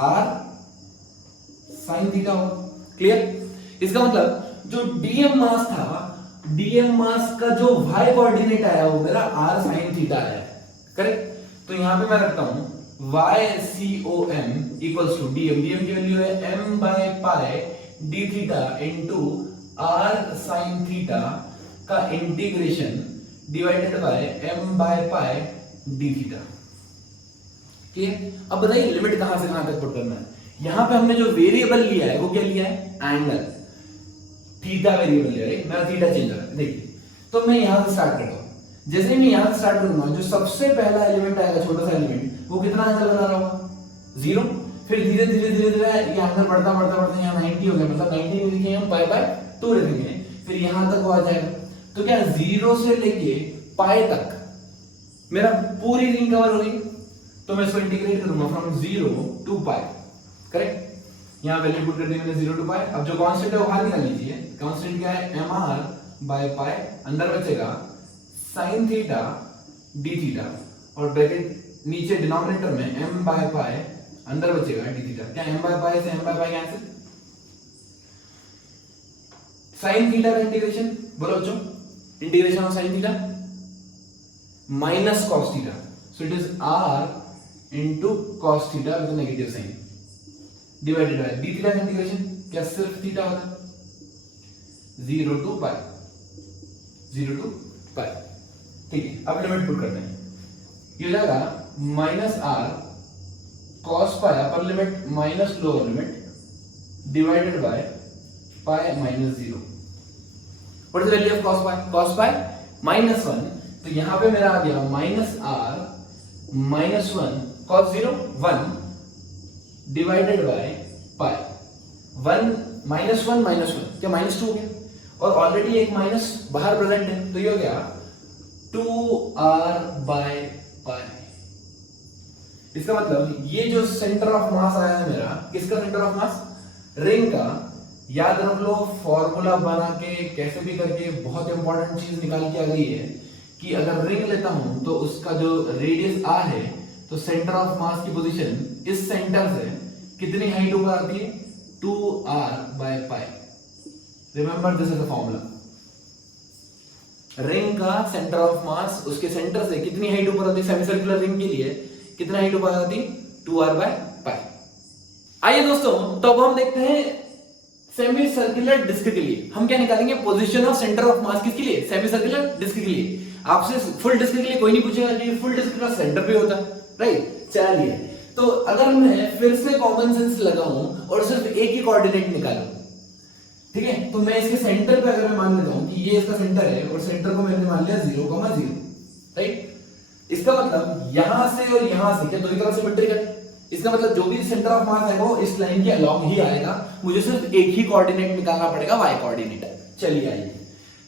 r sin थीटा होगा, क्लियर। इसका मतलब जो dm मास था, dm मास का जो y कोऑर्डिनेट आया वो मेरा r sin थीटा है, करेक्ट। तो यहां पे मैं रखता हूं YCOM इक्वल्स टू dm की वैल्यू है m by pi d theta into r sin theta का integration divided by m by pi d theta, ठीक है। अब बताइए लिमिट कहां से कहां तक पुट करना है। यहां पे हमने जो वेरिएबल लिया है वो क्या लिया है, एंगल, थीटा वेरिएबल लिया है, मेरा थीटा चेंज हो रहा है। देखिए, तो मैं यहां से स्टार्ट करता हूं, जैसे मैं यहां से स्टार्ट करूंगा, जो सबसे पहला एलिमेंट आएगा, छोटा सा एलिमेंट, वो कितना एंगल बना रहा होगा, 0। फिर धीरे धीरे धीरे धीरे ये एंगल बढ़ता बढ़ता बढ़ता यहाँ 90 हो गया, मतलब 90 नहीं लिखेंगे हम, पाई बाय 2 रखेंगे, फिर यहां तक वो आ जाएगा। तो क्या 0 से लेके पाई तक मेरा पूरी रिंग कवर हो गई, तो मैं इसको इंटीग्रेट करूंगा फ्रॉम 0 टू पाई, करेक्ट। यहाँ वैल्यू पुट कर देंगे 0 टू पाई। अब जो कांस्टेंट है वो बाहर निकाल लीजिए, कांस्टेंट क्या है, mr बाय पाई, अंदर बचेगा sin थीटा d थीटा, और ब्रैकेट नीचे डिनोमिनेटर में m बाय पाई, अंदर बचेगा d थीटा। क्या m बाय पाई से m by pi cancel, sin theta का इंटीग्रेशन बोलो बच्चों, integration of sin theta minus cos theta, so it is r into cos theta with negative sign divided by d theta का integration, क्या सिर्फ theta होता, 0 to pi, 0 to पाई, ठीक है। अब लिमिट पुट करते हैं, ये हो जाएगा minus r cos pi upper limit minus lower limit divided by pi minus 0. What is the value of cos pi? Cos pi minus 1. तो यहां पे मेरा आ गया minus r minus 1 cos 0 1 divided by pi. 1 minus 1 minus 1 क्या minus 2 हो गया, और ऑलरेडी एक माइनस बाहर प्रेजेंट है, तो ये हो गया 2r बाय पाई. इसका मतलब ये जो सेंटर ऑफ मास आया है मेरा, किसका सेंटर ऑफ मास? रिंग का. याद रख लो, फॉर्मूला बना के कैसे भी करके बहुत इंपॉर्टेंट चीज निकाल के आ गई है कि अगर रिंग लेता हूं तो उसका जो रेडियस r है, तो सेंटर ऑफ मास की पोजीशन इस सेंटर से कितनी हाइट ऊपर आती है? 2r by pi. Remember this is the formula. Ring का सेंटर ऑफ मास उसके सेंटर से कितनी हाइट ऊपर आती है? सेमी सर्कुलर रिंग के लिए कितना हाइट ऊपर आती? 2r by pi. आइए दोस्तों, तो अब हम देखते हैं सेमी सर्कुलर डिस्क के लिए हम क्या निकालेंगे? पोजीशन ऑफ सेंटर ऑफ मास किसके लिए? सेमी सर्कुलर डिस्क के लिए. आपसे फुल डिस्क के लिए कोई नहीं पूछेगा कि फुल डिस्क का सेंटर पे होता है, राइट? चलिए, तो अगर मैं फिर से कॉमन सेंस लगाऊं और सिर्फ एक ही कोऑर्डिनेट निकालूं, ठीक है, तो मैं इसके सेंटर पे अगर मैं मान लेता हूं कि ये इसका सेंटर है और सेंटर को मैंने मान लिया 0,0, राइट? इसका मतलब यहां से और यहां से क्या दोनों तरफ सिमेट्रिकल है. इसका मतलब जो भी सेंटर ऑफ मास है वो इस लाइन के अलोंग ही आएगा. मुझे सिर्फ एक ही कोऑर्डिनेट निकालना पड़ेगा, y कोऑर्डिनेट. चलिए आइए,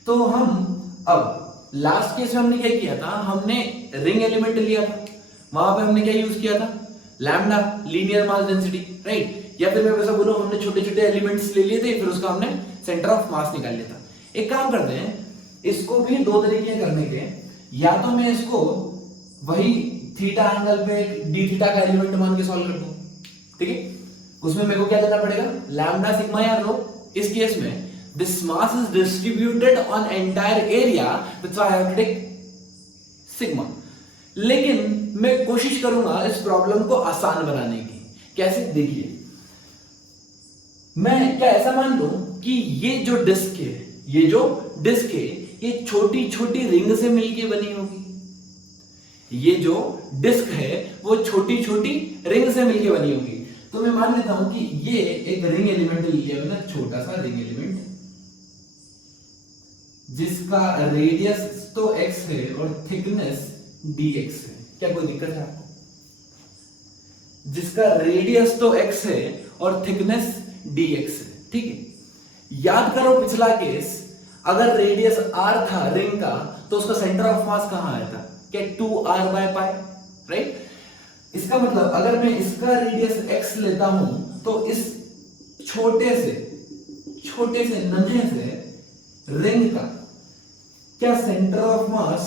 तो हम अब लास्ट केस में हमने क्या किया था? हमने रिंग एलिमेंट लिया था, वहां पे हमने क्या यूज किया था? Lambda, linear mass density, right? या फिर मैं वैसा बोलूं, हमने छोटे छोटे एलिमेंट्स ले लिए थे, फिर उसका हमने सेंटर ऑफ मास निकाल लिया था. एक काम करते हैं, इसको भी दो तरीके करने के. या तो मैं इसको वही थीटा एंगल पे डी थीटा का एलिमेंट मान के सॉल्व कर दूं, ठीक है? उसमें मेरे को क्या करना पड़ेगा? लैम्डा, सिग्मा या रो. इस केस में this mass is distributed on entire area, that's why I have to take sigma. लेकिन मैं कोशिश करूंगा इस प्रॉब्लम को आसान बनाने की. कैसे? देखिए, मैं क्या ऐसा मान लूं कि ये जो डिस्क है, ये छोटी छोटी रिंग से मिलके बनी होगी. ये जो डिस्क है वो छोटी छोटी रिंग से मिलके बनी होगी. तो मैं मान लेता हूं कि ये एक रिंग एलिमेंट ले लिया मैंने, छोटा सा रिंग एलिमेंट, जिसका रेडियस तो x है और थिकनेस dx है. क्या कोई दिक्कत है आपको? जिसका रेडियस तो x है और थिकनेस dx है, ठीक है? याद करो पिछला केस, अगर रेडियस r था रिंग का, तो उसका सेंटर ऑफ मास कहां आया था? क्या 2r बाय पाई, राइट? इसका मतलब अगर मैं इसका रेडियस x लेता हूं तो इस छोटे से नन्हे से रिंग का क्या centre of mass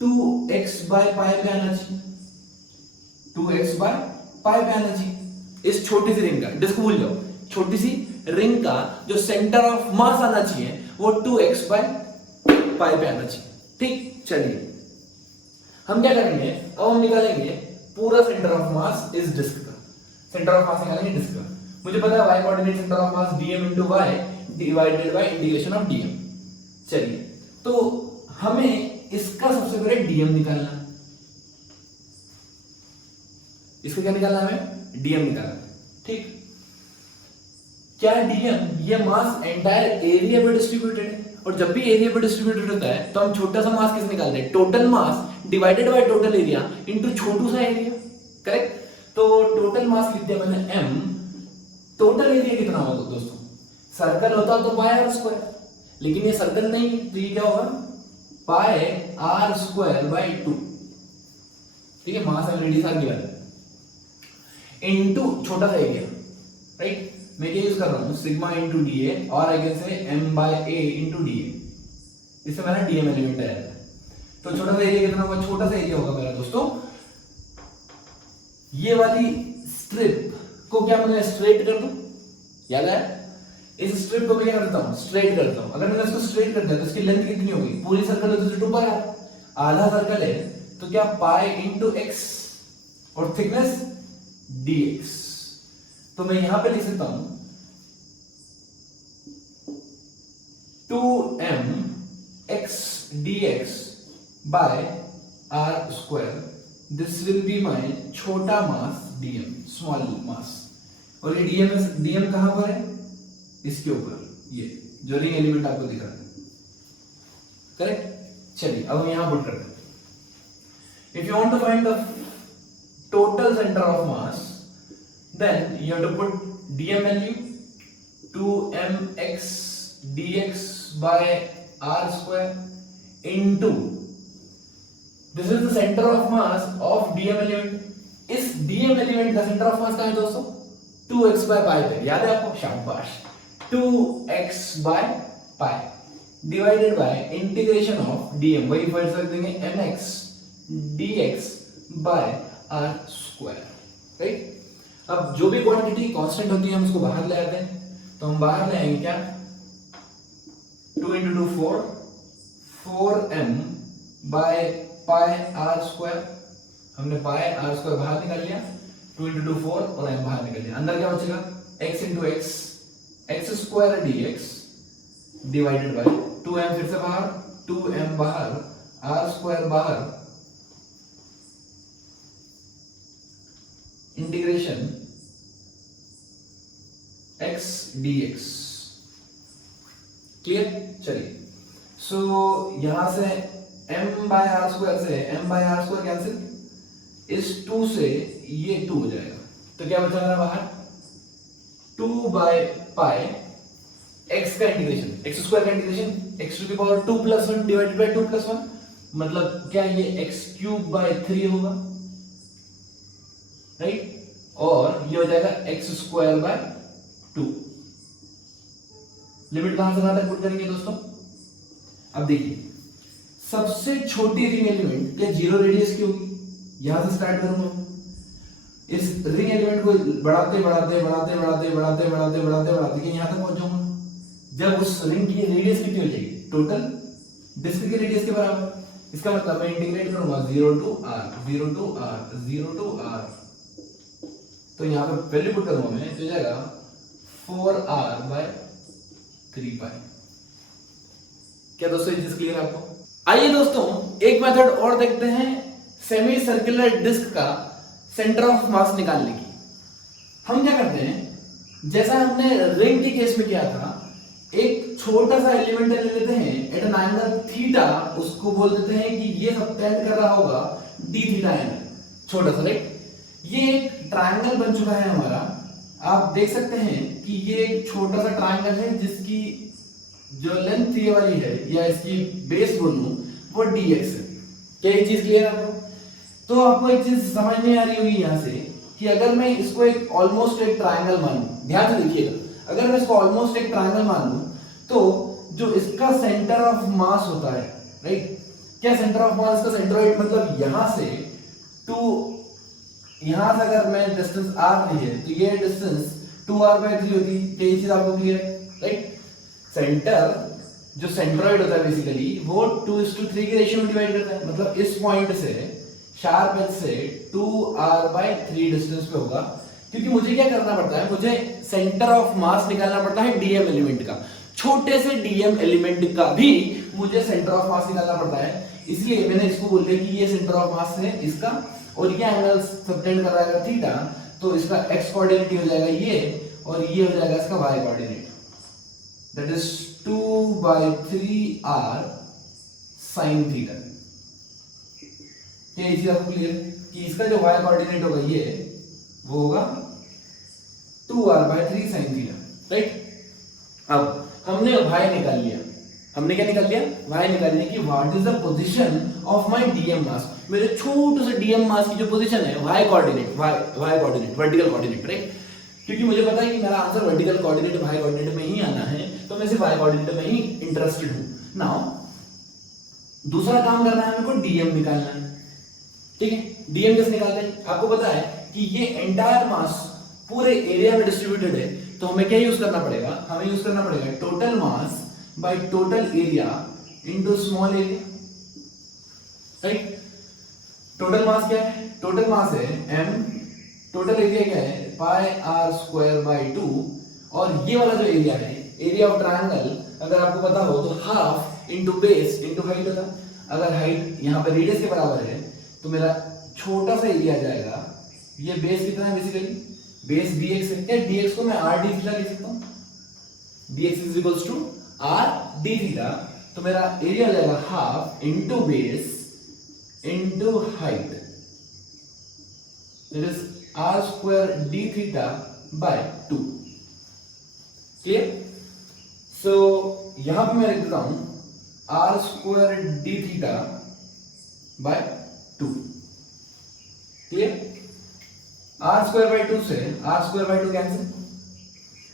2x by pi पे आना चाहिए? 2x बाय पाई पे आना चाहिए. इस छोटी सी रिंग का, डिस्क भूल जाओ, छोटी सी रिंग का जो सेंटर ऑफ मास आना चाहिए वो 2x बाय पाई पे आना चाहिए, ठीक? चलिए, हम क्या करेंगे? अब हम निकालेंगे पूरा सेंटर ऑफ मास इस डिस्क का. सेंटर ऑफ मास निकालेंगे डिस्क का. मुझे पता है y coordinate centre of mass dm into y divided by integration of dm. चलिए, तो हमें इसका सबसे पहले dm निकालना है. इसका क्या निकालना है? हमें dm निकालना है, ठीक? क्या dm ये मास एंटायर एरिया पे डिस्ट्रीब्यूटेड है, और जब भी एरिया पे डिस्ट्रीब्यूटेड होता है तो हम छोटा सा मास किस निकालते हैं? Total mass divided by total area into छोटू सा एरिया, करेक्ट? तो टोटल मास लिख दिया मैंने m. टोटल एरिया कितना होगा दोस्तों? सर्कल होता तो पाई आर स्क्वायर, लेकिन ये सर्कल नहीं है, तो ये क्या होगा? पाई आर स्क्वायर बाय 2, ठीक है? Mass and radius are given into छोटा सा एरिया, राइट? मैं क्या यूज कर रहा हूं? सिग्मा इनटू डीए, और I can say m by a into dA. इससे मेरा dm एलिमेंट आया है. तो छोटा सा एरिया कितना होगा? छोटा सा एरिया होगा मेरा दोस्तों, ये वाली स्ट्रिप को क्या मैं स्ट्रेट कर दूं? याद है? इस स्ट्रिप को मैं क्या करता हूं? स्ट्रेट करता हूं. अगर मैंने इसको स्ट्रेट कर दिया तो इसकी लेंथ कितनी होगी? पूरी सर्कल है तो 2 पाई आर. आधा सर्कल है तो क्या पाई इनटू x और थिकनेस dx. तो मैं यहां पे लिख सकता हूं 2m x dx by r square. This will be my छोटा मास dm, स्मॉल मास. और ये डीएम कहां पर है, इसके ऊपर, ये जो रिंग एलिमेंट आपको दिख रहा है, करेक्ट। चलिए अब हम यहां पुट करते हैं, if you want to find the total centre of mass then you have to put dm value 2mx dx by r square into this is the center of mass of dm element। इस dm element का centre of मास कहां है दोस्तों, 2x by pi पे, याद है आपको, शाबाश, 2x by pi divided by integration of dm, वही वर्ड रख देंगे mx dx by r square, right. अब जो भी क्वांटिटी कांस्टेंट होती है हम उसको बाहर ले आते हैं, तो हम बाहर ले आएंगे क्या, 2 into 2 4, 4m by pi r square, हमने pi r square बाहर निकाल लिया, 2 into 2 4 और m बाहर निकाल लिया, अंदर क्या बचेगा, x into x, x square dx divided by 2m फिर से बाहर, 2m बाहर, r square बाहर, इंटीग्रेशन x dx, क्लियर। चलिए सो यहां से m बाय आर स्क्वायर से m by r square cancel, इस 2 से ये 2 हो जाएगा, तो क्या बचा मेरा बाहर, 2 बाय पाई x का इंटीग्रेशन, x स्क्वायर का integration x to the power 2 plus 1 divided by 2 plus 1, मतलब क्या ये x क्यूब बाय 3 होगा, राइट, और ये हो जाएगा x स्क्वायर बाय 2। लिमिट कहां से कहां तक पुट करेंगे दोस्तों, अब देखिए सबसे छोटी रिंग एलिमेंट क्या जीरो रेडियस की होगी, यहां से स्टार्ट करूंगा, इस रिंग एलिमेंट को बढ़ाते बढ़ाते बढ़ाते बढ़ाते बढ़ाते बढ़ाते बढ़ाते बढ़ाते यहां तक पहुंच जाऊंगा, जब उस रिंग की रेडियस कितनी हो जाएगी, टोटल डिस्क की रेडियस के बराबर, इसका मतलब मैं इंटीग्रेट करूंगा 0 to r 0 to r 0 to r, तो यहां पर वैल्यू पुट करूंगा मैं, तो जाएगा 4r by 3 पाई। क्या दोस्तों ये चीज क्लियर है आपको? आइए दोस्तों एक मेथड और देखते हैं सेमी सर्कुलर डिस्क का सेंटर ऑफ मास निकालने की। हम क्या करते हैं, जैसा हमने रिंग के केस में किया था, एक छोटा सा एलिमेंट ले लेते हैं एट एन एंगल थीटा, उसको बोल देते हैं कि ये सबटेंड कर रहा होगा डी थीटा एंगल, छोटा सा, राइट। ये एक ट्रायंगल बन चुका है हमारा, आप देख सकते हैं कि ये एक छोटा सा ट्रायंगल है जिसकी जो लेंथ ये वाली है या इसकी बेस बोलूं वो dx है। क्या ये चीज क्लियर है आपको? तो आपको एक चीज समझ नहीं आ रही होगी यहां से कि अगर मैं इसको एक ऑलमोस्ट एक ट्रायंगल मानूं, ध्यान से देखिएगा, अगर मैं इसको ऑलमोस्ट एक ट्रायंगल मान लूं तो जो इसका सेंटर ऑफ मास होता है, राइट, क्या सेंटर ऑफ मास, इसका सेंट्रोइड, मतलब यहां से टू यहां से अगर मैं डिस्टेंस r ली है तो ये डिस्टेंस 2r/3 होती है। क्या ये चीज आपको क्लियर है, राइट। सेंटर जो सेंट्रोइड होता है बेसिकली वो 2:3 की रेशियो में डिवाइड करता है, मतलब इस पॉइंट से शार्प एज से 2r/3 डिस्टेंस पे होगा, क्योंकि मुझे क्या करना पड़ता है, मुझे सेंटर ऑफ मास निकालना पड़ता है डीएम एलिमेंट का, छोटे से डीएम एलिमेंट का भी मुझे सेंटर ऑफ मास निकालना पड़ता है, इसलिए मैंने इसको बोल दिया कि ये सेंटर ऑफ मास है इसका, और ये एंगल सबटेंड कर रहा है थीटा, तो इसका x कोऑर्डिनेट हो जाएगा ये, और ये हो जाएगा इसका y coordinate, that is 2/3r sin theta. क्या ये चीज आपको क्लियर है कि इसका जो y कोऑर्डिनेट होगा ये वो होगा 2r/3 sin थीटा, राइट। अब हमने y निकाल लिया, हमने क्या निकाल लिया, y निकाल लिया कि what is the position of my DM mass, मेरे छोटे से डीएम मास की जो पोजीशन है y coordinate, y coordinate, vertical coordinate, right, क्योंकि मुझे पता है कि मेरा answer vertical coordinate y coordinate में ही आना है, तो मैं सिर्फ y कोऑर्डिनेट में ही इंटरेस्टेड हूं। नाउ दूसरा काम करना है मेरे को डीएम निकालना है, ठीक है। डीएम कैसे निकालते हैं, आपको पता है कि ये एंटायर मास पूरे एरिया में डिस्ट्रीब्यूटेड है, तो हमें क्या यूज करना पड़ेगा, हमें यूज करना पड़ेगा total mass by total area into small area, right. Total mass क्या है, टोटल मास है m, टोटल एरिया क्या है पाई r स्क्वायर बाय 2, और ये वाला जो एरिया है, एरिया ऑफ ट्रायंगल, अगर आपको पता हो तो half into base into height होता, अगर हाइट यहां पे रेडियस के बराबर है तो मेरा छोटा सा एरिया जाएगा, ये बेस कितना है बेसिकली बेस dx है, क्या dx को मैं r d थीटा लिख सकता हूं, dx is equals to r d theta, तो मेरा एरिया लगेगा half into base into height, that is r square d theta by 2। Clear? So यहां पे मैं लिख देता हूं r square d theta by 2। Clear? r square by 2 से r स्क्वायर बाय 2 कैंसिल,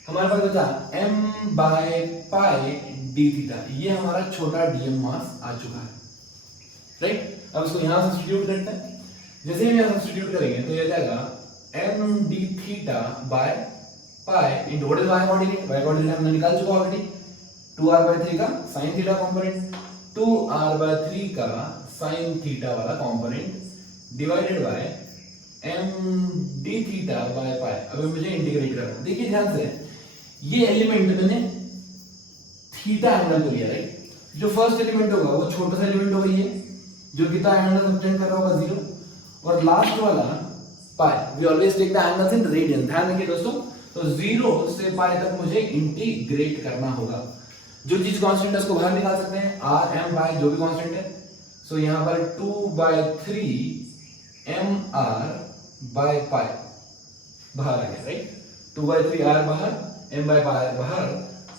हमारे पास बचा m by pi d theta, ये हमारा छोटा dm मास आ चुका है, राइट? अब इसको यहां सब्स्टिट्यूट करते हैं, जैसे ही हम यहां सब्स्टिट्यूट करेंगे तो ये जाएगा m d theta bye pi into what is y coordinate, y coordinate हमने निकाल चुका ऑलरेडी, 2r बाय 3 का sin theta component, 2r by 3 का sin थीटा वाला component divided by m d theta by pi. अब मुझे इंटीग्रेट करना है, देखिए ध्यान से, ये एलिमेंट मैंने थीटा एंगल पे लिया, राइट? जो फर्स्ट एलिमेंट होगा वो छोटा सा एलिमेंट होगा ये, जो कितना एंगल सब्टेंड कर रहा होगा 0, और लास्ट वाला pi, we always take the angles in radian, ध्यान रखिए दोस्तों। तो 0 से पाई तक मुझे इंटीग्रेट करना होगा, जो चीज कांस्टेंट है उसको बाहर निकाल सकते हैं, r m बाय जो भी कांस्टेंट है, सो यहां पर 2/3 mr बाय पाई बाहर आ गया, राइट? 2/3 r बाहर, m बाय पाई बाहर,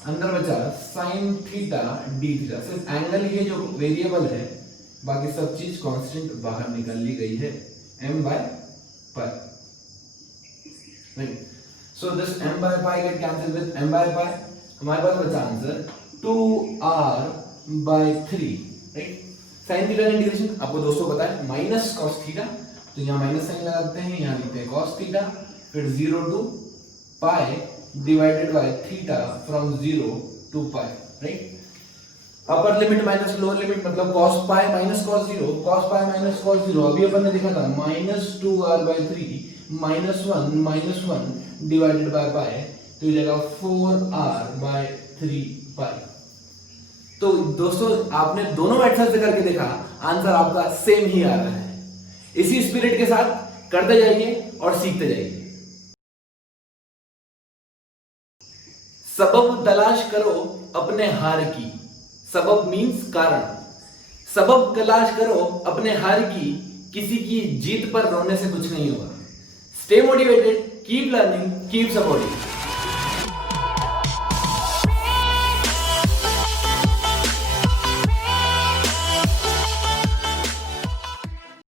अंदर बचा sin थीटा d थीटा, सिर्फ एंगल ही जो वेरिएबल है, बाकी सब चीज कांस्टेंट बाहर निकाल ली गई है, m by pi, right? So this m by pi get cancel with m by pi, हमारे पास बचा answer 2r by 3, right? sin theta का इंटीग्रेशन आपको दोस्तों पता है माइनस cos थीटा, तो यहाँ माइनस साइन लगाते हैं, यहाँ लिखते हैं cos थीटा, फिर 0 to pi divided by theta from 0 to pi, right? Upper limit minus lower limit मतलब cos pi minus cos 0, cos pi minus cos 0, अभी अपन ने देखा था minus 2r by 3 minus 1 divided by pi, तो ये जाएगा 4r बाय 3 पाई। तो दोस्तों आपने दोनों मेथड से करके देखा, आंसर आपका सेम ही आ रहा है। इसी स्पिरिट के साथ करते जाइए और सीखते जाइए। सबब तलाश करो अपने हार की, सबब मींस कारण, सबब तलाश करो अपने हार की, किसी की जीत पर रोने से कुछ नहीं होगा। Stay motivated, keep learning, keep supporting.